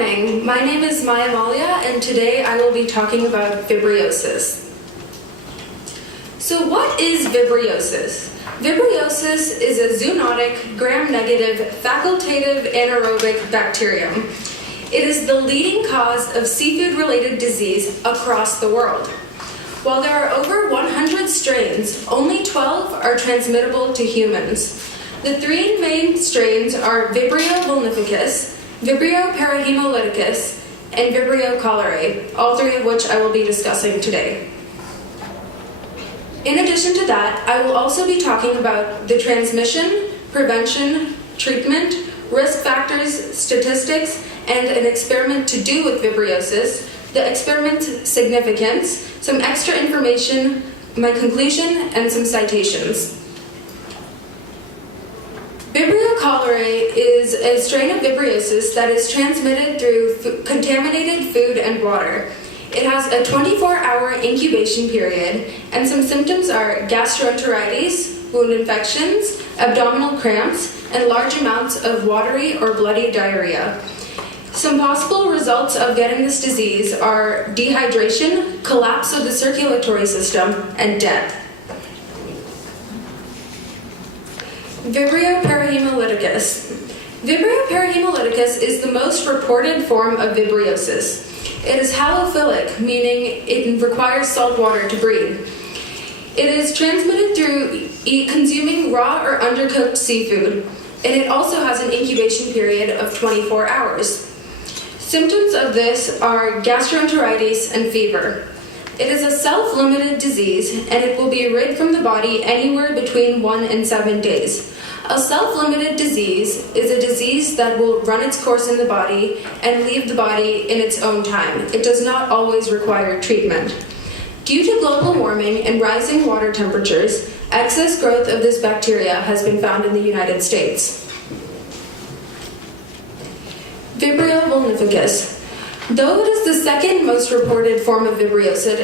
morning. My name is Mallya, and today I will be talking about vibriosis. So what is vibriosis? Vibriosis is a zoonotic, gram-negative, facultative anaerobic bacterium. It is the leading cause of seafood-related disease across the world. While there are over 100 strains, only 12 are transmittable to humans. The three main strains are Vibrio Vulnificus, Vibrio Parahemolyticus, and Vibrio cholerae, all three of which I will be discussing today. In addition to that, I will also be talking about the transmission, prevention, treatment, risk factors, statistics, and an experiment to do with vibriosis, the experiment's significance, some extra information, my conclusion, and some citations. Vibrio cholerae is a strain of vibriosis that is transmitted through contaminated food and water. It has a 24-hour incubation period, and some symptoms are gastroenteritis, wound infections, abdominal cramps, and large amounts of watery or bloody diarrhea. Some possible results of getting this disease are dehydration, collapse of the circulatory system, and death. Vibrio Parahemolyticus. Vibrio Parahemolyticus is the most reported form of vibriosis. It is halophilic, meaning it requires salt water to breathe. It is transmitted through consuming raw or undercooked seafood, and it also has an incubation period of 24 hours. Symptoms of this are gastroenteritis and fever. It is a self-limited disease, and it will be rid from the body anywhere between 1 and 7 days. A self-limited disease is a disease that will run its course in the body and leave the body in its own time. It does not always require treatment. Due to global warming and rising water temperatures, excess growth of this bacteria has been found in the United States. Vibrio vulnificus. Though it is the second most reported form of vibriosis,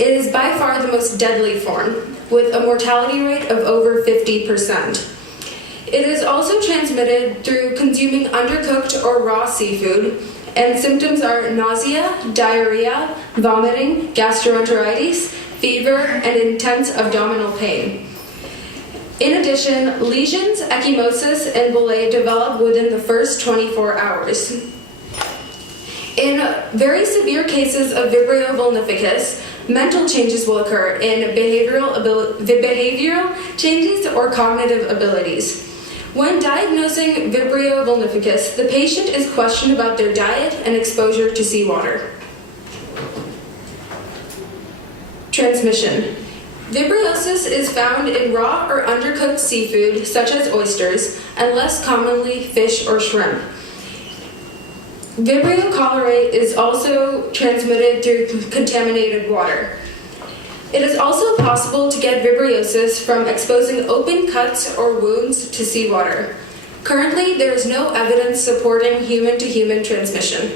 it is by far the most deadly form, with a mortality rate of over 50%. It is also transmitted through consuming undercooked or raw seafood, and symptoms are nausea, diarrhea, vomiting, gastroenteritis, fever, and intense abdominal pain. In addition, lesions, ecchymosis, and bullae develop within the first 24 hours. In very severe cases of Vibrio vulnificus, mental changes will occur in behavioral changes or cognitive abilities. When diagnosing Vibrio vulnificus, the patient is questioned about their diet and exposure to seawater. Transmission. Vibriosis is found in raw or undercooked seafood, such as oysters, and less commonly fish or shrimp. Vibrio cholerae is also transmitted through contaminated water. It is also possible to get vibriosis from exposing open cuts or wounds to seawater. Currently, there is no evidence supporting human-to-human transmission.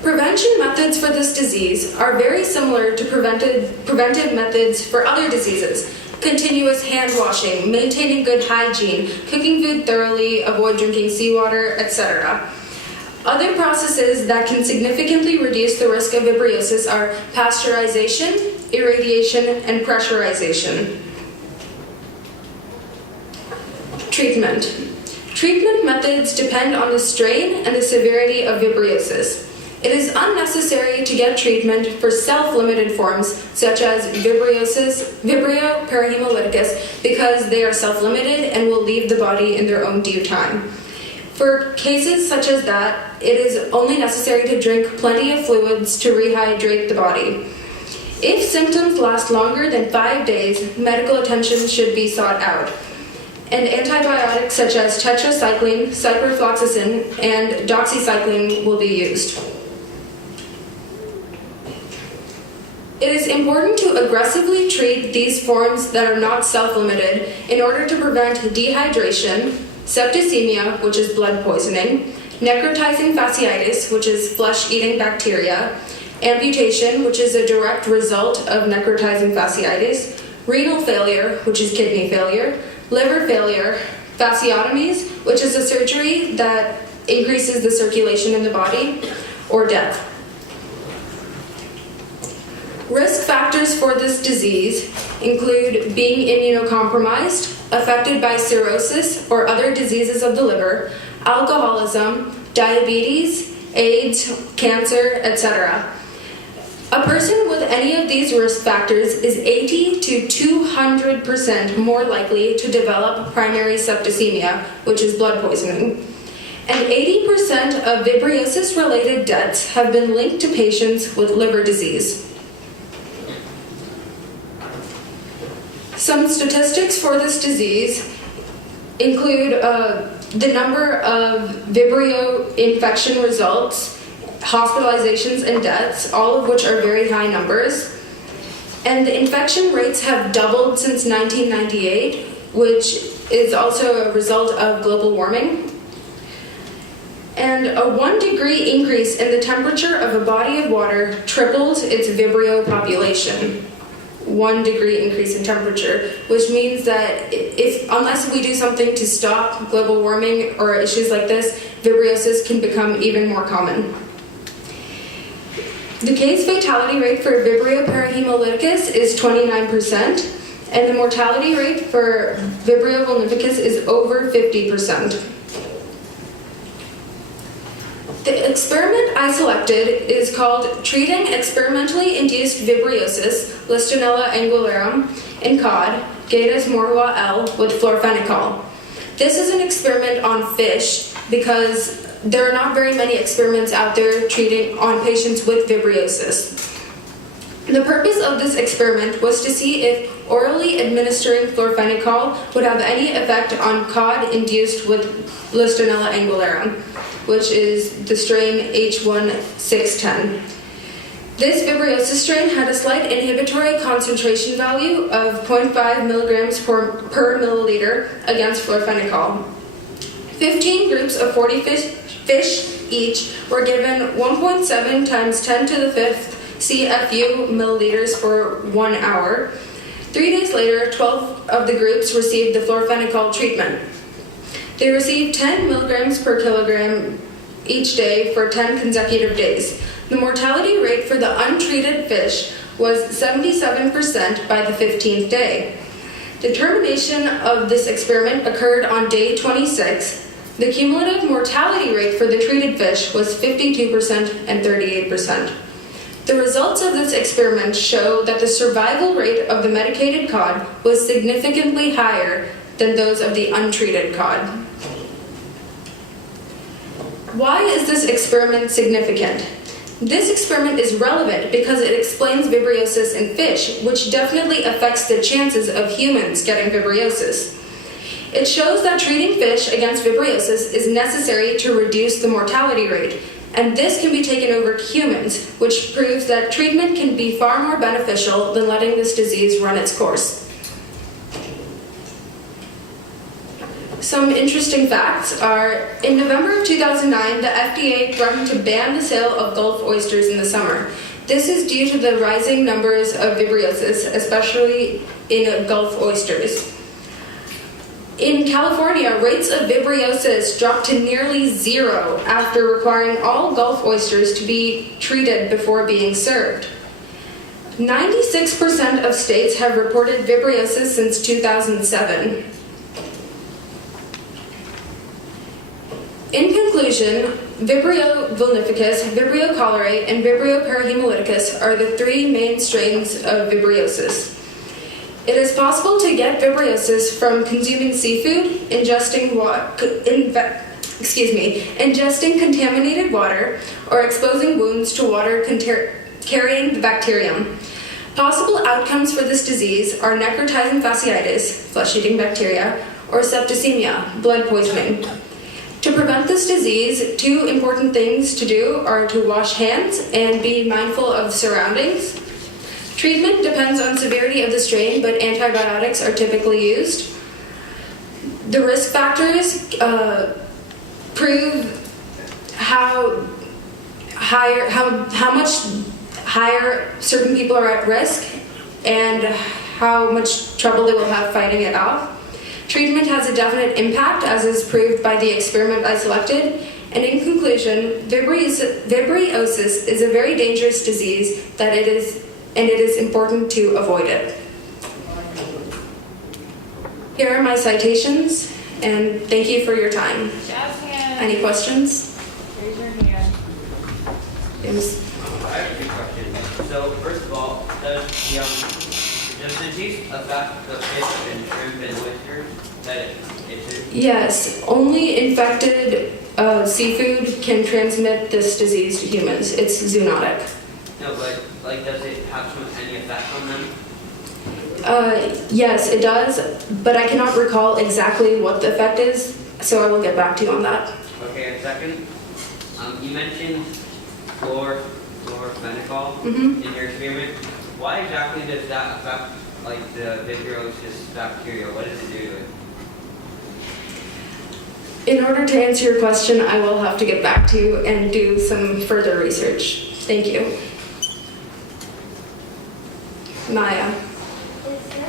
Prevention methods for this disease are very similar to preventive methods for other diseases. Continuous hand washing, maintaining good hygiene, cooking food thoroughly, avoid drinking seawater, etc. Other processes that can significantly reduce the risk of vibriosis are pasteurization, irradiation, and pressurization. Treatment. Treatment methods depend on the strain and the severity of vibriosis. It is unnecessary to get treatment for self-limited forms such as Vibrio Parahemolyticus because they are self-limited and will leave the body in their own due time. For cases such as that, it is only necessary to drink plenty of fluids to rehydrate the body. If symptoms last longer than 5 days, medical attention should be sought out. And antibiotics such as tetracycline, ciprofloxacin, and doxycycline will be used. It is important to aggressively treat these forms that are not self-limited in order to prevent dehydration, septicemia, which is blood poisoning, necrotizing fasciitis, which is flesh-eating bacteria, amputation, which is a direct result of necrotizing fasciitis, renal failure, which is kidney failure, liver failure, fasciotomies, which is a surgery that increases the circulation in the body, or death. Risk factors for this disease include being immunocompromised, affected by cirrhosis or other diseases of the liver, alcoholism, diabetes, AIDS, cancer, etc. A person with any of these risk factors is 80 to 200% more likely to develop primary septicemia, which is blood poisoning. And 80% of vibriosis-related deaths have been linked to patients with liver disease. Some statistics for this disease include the number of Vibrio infection results, hospitalizations, and deaths, all of which are very high numbers. And the infection rates have doubled since 1998, which is also a result of global warming. And a 1 degree increase in the temperature of a body of water triples its Vibrio population. 1 degree increase in temperature, which means that unless we do something to stop global warming or issues like this, vibriosis can become even more common. The case fatality rate for Vibrio parahemolyticus is 29%, and the mortality rate for Vibrio vulnificus is over 50%. The experiment I selected is called Treating Experimentally Induced Vibriosis, Listonella anguillarum, in cod, Gatus morhua L, with florfenicol. This is an experiment on fish because there are not very many experiments out there treating on patients with vibriosis. The purpose of this experiment was to see if orally administering florfenicol would have any effect on cod induced with Listonella anguillarum, which is the strain H1610. This vibriosis strain had a slight inhibitory concentration value of 0.5 milligrams per milliliter against florfenicol. 15 groups of 40 fish each were given 1.7 times 10 to the 5th CFU milliliters for 1 hour. 3 days later, 12 of the groups received the florfenicol treatment. They received 10 milligrams per kilogram each day for 10 consecutive days. The mortality rate for the untreated fish was 77% by the 15th day. The termination of this experiment occurred on day 26. The cumulative mortality rate for the treated fish was 52% and 38%. The results of this experiment show that the survival rate of the medicated cod was significantly higher than those of the untreated cod. Why is this experiment significant? This experiment is relevant because it explains vibriosis in fish, which definitely affects the chances of humans getting vibriosis. It shows that treating fish against vibriosis is necessary to reduce the mortality rate, and this can be taken over to humans, which proves that treatment can be far more beneficial than letting this disease run its course. Some interesting facts are, in November of 2009, the FDA threatened to ban the sale of Gulf oysters in the summer. This is due to the rising numbers of vibriosis, especially in Gulf oysters. In California, rates of vibriosis dropped to nearly zero after requiring all Gulf oysters to be treated before being served. 96% of states have reported vibriosis since 2007. In conclusion, Vibrio vulnificus, Vibrio cholerae, and Vibrio parahemolyticus are the 3 main strains of vibriosis. It is possible to get vibriosis from consuming seafood, ingesting contaminated water, or exposing wounds to water carrying the bacterium. Possible outcomes for this disease are necrotizing fasciitis, flesh-eating bacteria, or septicemia, blood poisoning. To prevent this disease, 2 important things to do are to wash hands and be mindful of surroundings. Treatment depends on severity of the strain, but antibiotics are typically used. The risk factors prove how much higher certain people are at risk and how much trouble they will have fighting it off. Treatment has a definite impact, as is proved by the experiment I selected. And in conclusion, vibriosis is a very dangerous disease and it is important to avoid it. Here are my citations, and thank you for your time. Any questions? Raise your hand. Yes. I have a few questions. So, first of all, does the disease affect the fish and shrimp and oysters that it's in? Yes, only infected seafood can transmit this disease to humans. It's zoonotic. No, but does it have any effect on them? Yes, it does, but I cannot recall exactly what the effect is, so I will get back to you on that. Okay, and second, you mentioned chlorophenicol in your experiment. Why exactly does that affect the vibriosis bacteria? What does it do to it? In order to answer your question, I will have to get back to you and do some further research. Thank you. Maya. Is there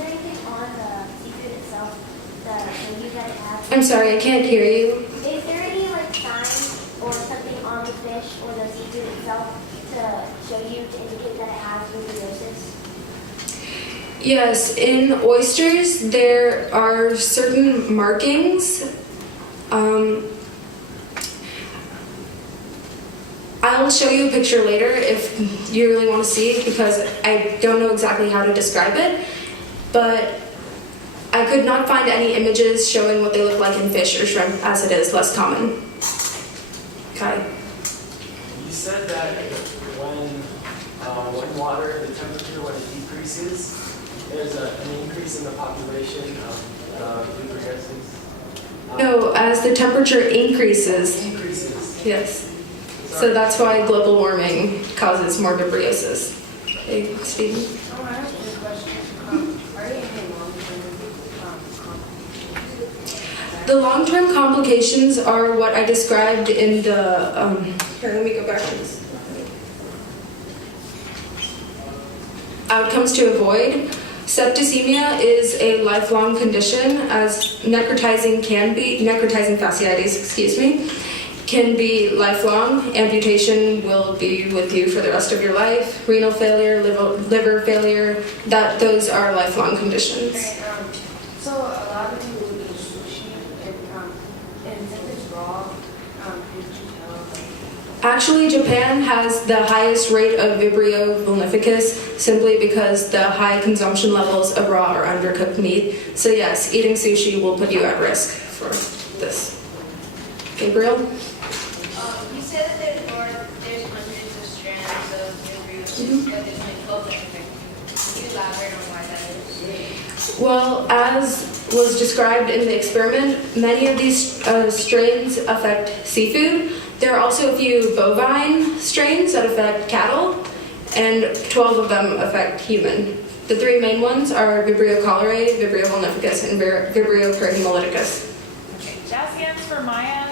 anything on the seafood itself that you guys have? I'm sorry, I can't hear you. Is there any signs or something on the fish or the seafood itself to show you to indicate that it has vibriosis? Yes, in oysters, there are certain markings. I'll show you a picture later if you really want to see it, because I don't know exactly how to describe it, but I could not find any images showing what they look like in fish or shrimp, as it is less common. Okay. You said that when water, the temperature, when it decreases, there's an increase in the population of vibriosis. No, as the temperature increases. Increases. Yes. So that's why global warming causes more vibriosis. Hey, Stephen? I have a question. Are there any long-term complications? The long-term complications are what I described in the, here, let me go back to this. Outcomes to avoid. Septicemia is a lifelong condition, as necrotizing fasciitis, can be lifelong. Amputation will be with you for the rest of your life. Renal failure, liver failure, those are lifelong conditions. Okay, so a lot of people eat sushi, and since it's raw, could you tell? Actually, Japan has the highest rate of Vibrio Vulnificus simply because the high consumption levels of raw or undercooked meat. So yes, eating sushi will put you at risk for this. Gabriel? You said that there's hundreds of strands of vibriosis, but there's only 12 that affect you. Can you elaborate on why that is? Well, as was described in the experiment, many of these strains affect seafood. There are also a few bovine strains that affect cattle, and 12 of them affect human. The three main ones are Vibrio cholerae, Vibrio vulnificus, and Vibrio parahemolyticus. Okay, Jazz hands for Maya